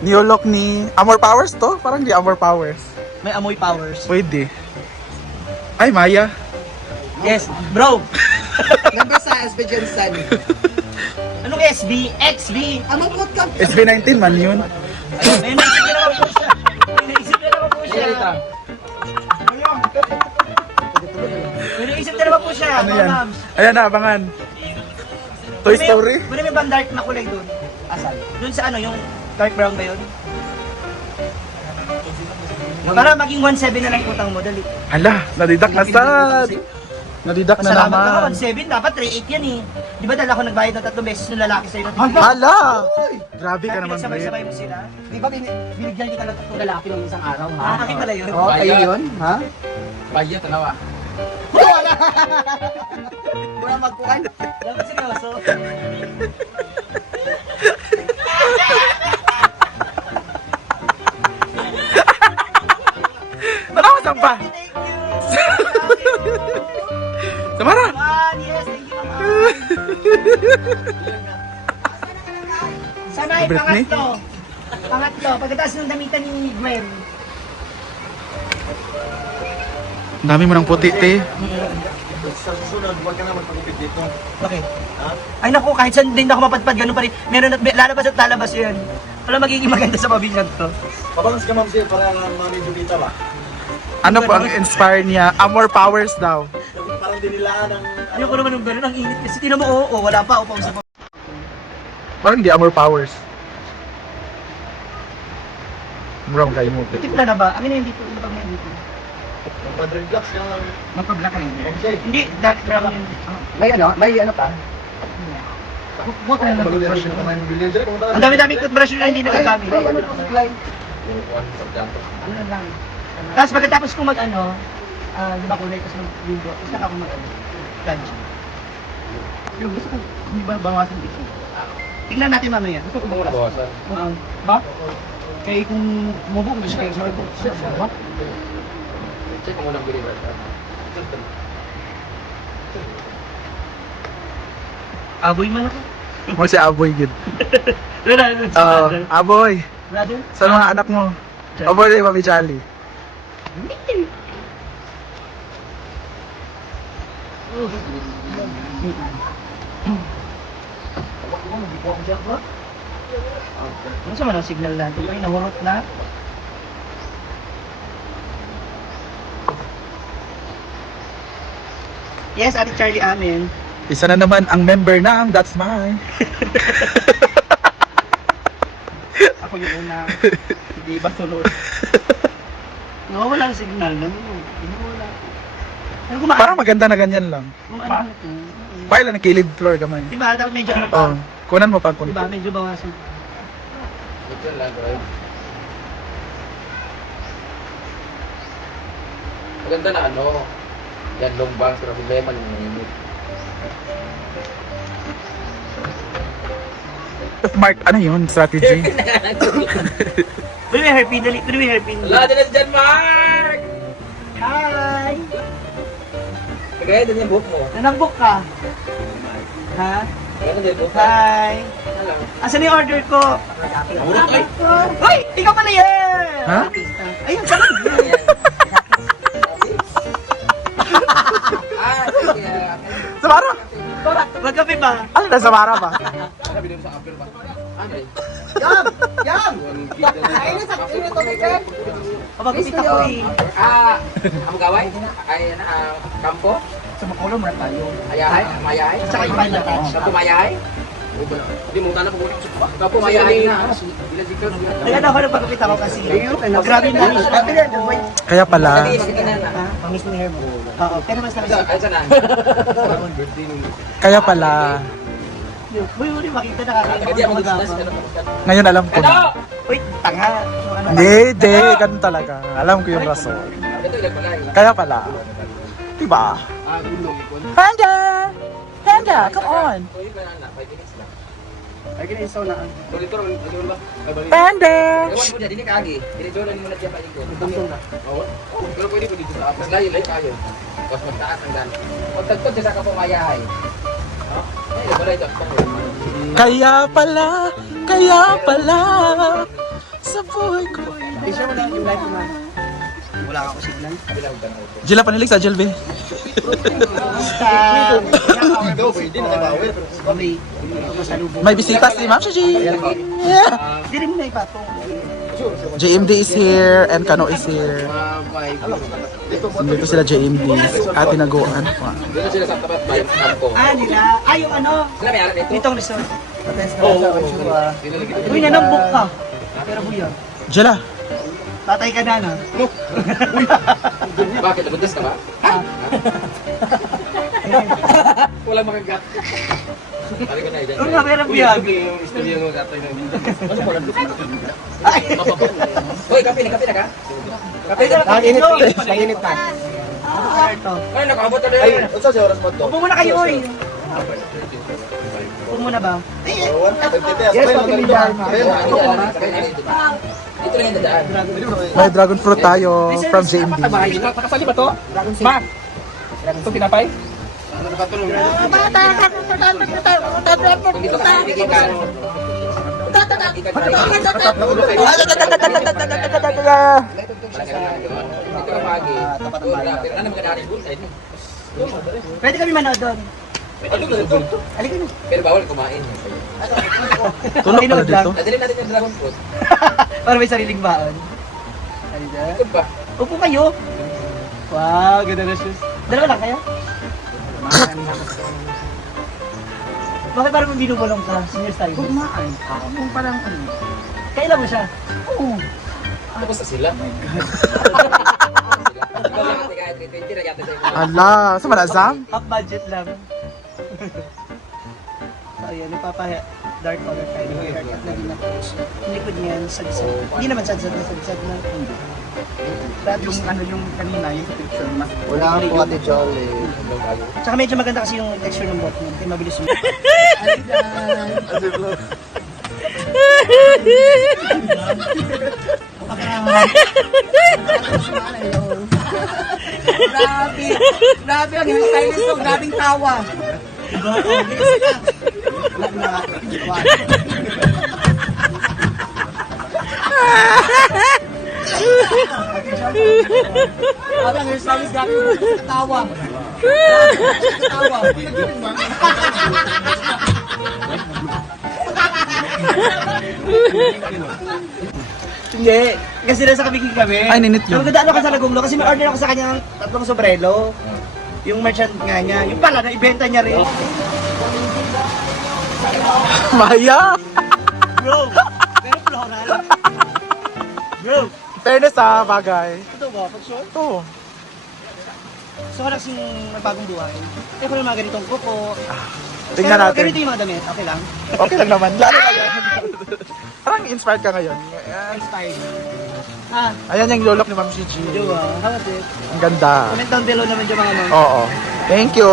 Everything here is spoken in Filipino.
New look ni Amor Powers to? Parang di Amor Powers. May amoy powers. Pwede. Ay, Maya. Yes, bro. Number sa SB Jensen. Anong SB? XB? Amang ka. SB19 man yun. May naisip na naman po siya. May naisip na naman po siya. May naisip na naman po siya. Ano mga yan? ma'ams. Ayan na, abangan. Toy Story? Pwede may bang dark na kulay doon? Asan? Doon sa ano, yung dark brown ba yun? Para maging 1.7 na lang utang mo, dali. Hala, nadidak na sad. Nadidak na Salamat naman. ka 1.7, dapat 3.8 yan eh. Di ba dala ko nagbayad ng 3 beses ng lalaki sa'yo? Hala! Grabe ka naman, Sabay-sabay Brett. mo sila. Di ba binigyan kita ng tatlong lalaki ng isang araw, ha? Ah, akin pala yun. Oo, kayo yun, ha? Paya, tanawa. Wala magkuhan. Dapat seryoso. Nalawasan pa! Thank you! Samara! Man, yes, thank you naman. Sana ay Britney? pangatlo. Pangatlo, pagkatapos ng damitan ni Gwen. Ang dami mo ng puti, te. Sa susunod, huwag ka na magpagupit dito. Bakit? Ay naku, kahit saan din ako mapadpad, ganun pa rin. Meron at lalabas at lalabas yan. Wala magiging maganda sa pabinyan to. Pabangas ka, ma'am, sir, para manidyo dito ba? Ano po ang inspire niya? Amor Powers daw. Parang dinilaan ng... Ayoko naman ng ganun, ang init kasi. Tinan mo, oo, wala pa, upaw sa Parang di Amor Powers. Murang kayo mo, te. Tipla na ba? Amin na yung dito, ilapag na yung dito. Magpa-relax ka lang. Magpa-black ka rin. Okay. Hindi, dark brown yun. May ano pa? Huwag ka na mag-brush ka na yung bilhin. Sir, kung Ang dami-daming toothbrush na hindi nagagamit. May ano pa, Clyde? Ano lang. Tapos pagkatapos ko mag-ano, di ba kulay kasi ng window, tapos naka ako mag-ano, lunch. Yung gusto ko, hindi ba bawasan dito? Tignan natin mamaya. Gusto ko bawasan. Ba? Kaya kung mabuk, gusto kayo sa ito. Ba? check mo muna ang bilhin. Aboy man ako. Mo si Aboy, good. Wala. Aboy. Brother? Saan mga anak mo? Aboy na yung Mami Charlie. Ano sa mga signal natin? Ay, nahurot na. Yes, Ate Charlie amin. Isa na naman ang member ng That's Mine. Ako yung una. Hindi ba sunod? Nawawala ang signal. Nawawala. Ano kumaan? Parang maganda na ganyan lang. Kumaan na ito. Pakila na kilid floor kamay. Diba? Dapat medyo ano pa. Oh, kunan mo pa kung. Diba? Medyo bawasan. Ito lang, bro. Maganda na ano. Yan, long bangs, pero problema yung nangyayamit. Mark, ano yun? Strategy? Pwede may hairpin. Dali. Pwede may hairpin. Wala, dyan na si John Mark! Hi! Kagaya din yung buhok mo. Nanambok ka? Ha? Kagaya din yung buhok mo. Hi! Hello. Asan yung order ko? Urot, ay! Hoy! Ikaw pala yan! Ha? Ayun, saan? Ah, sige. Samara! Magkape ba? Ano na Samara ba? Sabi din sa upper ba? Ano eh? Yam! Yam! Kain na sa kanya to, Miguel. O magkapit ako eh. Ang gaway? Ay, kampo? Sa makulo mo na tayo. Ayahay? Mayahay? Tsaka iba na touch. Kampo mayahay? Hindi mo tanong kung kampo mayahay na. Bila dito. Kaya na ako nagpagkapit ako kasi. Grabe na. Kaya pala, Ha? Pangis ni hair mo. Oo. Pero mas nakasip. Ay, sana. kaya pala. Uy, uli, makita nakakita Kaya ko ako magapa. nagsinas. Ngayon alam ko na. Uy, tanga. Yung ano. Hindi, ganun talaga. Alam ko yung rason. Ito ilan pala eh. Kaya pala. Diba? Ulo. Panda! Panda, come on! Uy, ba na? 5 minutes lang. Ay, kinaisaw na. Tuloy ko, ano ba? Ay, balik. Panda! Ewan mo dyan, hindi kaagi. Diretso na muna dyan pa ko. Oo. Pero pwede po dito sa apos. Layo kayo. Tapos magtaas ang dan. Pagtagtod siya sa kapong mayahay. Ay, wala ito. Kaya pala, Buhay ko. Picture mo lang yung live na. Wala ka ko signal. Jila panilig sa Jelbe. May bisita si Ma'am Shaji. Yeah. Hindi mo na ipatong. JMD is here and Kano is here. Dito sila JMD at tinaguan. Dito sila sa tapat ba yung ko. Nila. Yung ano. Sila may alam ito. Itong resort. Oo. Uy, nanambok ka. Pero buya. Jela. Tatay ka na, no? Bakit? Nabuntis ka ba? Wala makagat. Sabi ko na yan. Ang kamera buya. Yung studio ng gatay ng dito. Ay! Uy, kape na ka? Kape na. Naginit na. Ito. Ay, nakaabot na rin. Ay, unsa sa oras mo to? Upo muna kayo, oy. Upo muna ba? Yes, pagkilihan. Dito lang yung dadaan. May dragon fruit tayo from JMD. Nakasali ba to? Ma! Ito pinapay? Kung dito ka bigay ka. Dito ka pagi. Pero ano mga dari bull? Pwede kami manood doon. Halika na. Pero bawal kumain. Tulog pala dito. Dadalhin natin yung dragon fruit. Para may sariling baon. Halika. Ito ba? Upo kayo. Wow, ganda na shoes. Dalawa lang kayo? Bakit parang binubulong ka? Senior style. Kumaan. Ako parang ano. Kailan mo siya? Oo. Ano ba sa sila? Ala, sa manazam? Half budget lang. So, ayan, nagpapaya dark color tayo. Haircut na ginapos. Yung likod niyan, sadsad. Hindi naman sadsad na sadsad na. Yung ano yung kanina, yung picture mas. Wala po Ate Jolly. Tsaka medyo maganda kasi yung texture ng bot mo. Kaya mabilis yung... Grabe! Grabe ang stylist ko, grabing tawa. Grabe ang stylist, grabing tawa. Tawa. Hindi. Kasi nasa kamiging kami. Ay, ninit yun. Nung dadaan ako sa Lagumlo kasi may order ako sa kanya ng 3 sobrelo. Yung merchant nga niya. Yung pala, na-ibenta niya rin. Maya! Bro! Pero floral. Bro! Fairness ha, bagay. Ito ba? Pag-short? Ito. So, ka kasing bagong buhay. Kaya ko ng mga ganitong kuko. Tingnan Pero natin. ganito yung mga damit. Okay lang. Okay lang naman. Lalo na yan. Parang inspired ka ngayon. Ayan. Style. Ayan yung lolok ni Ma'am Gigi. Diba? How was it? Ang ganda. Comment down below naman yung mga ano. Oo. Thank you.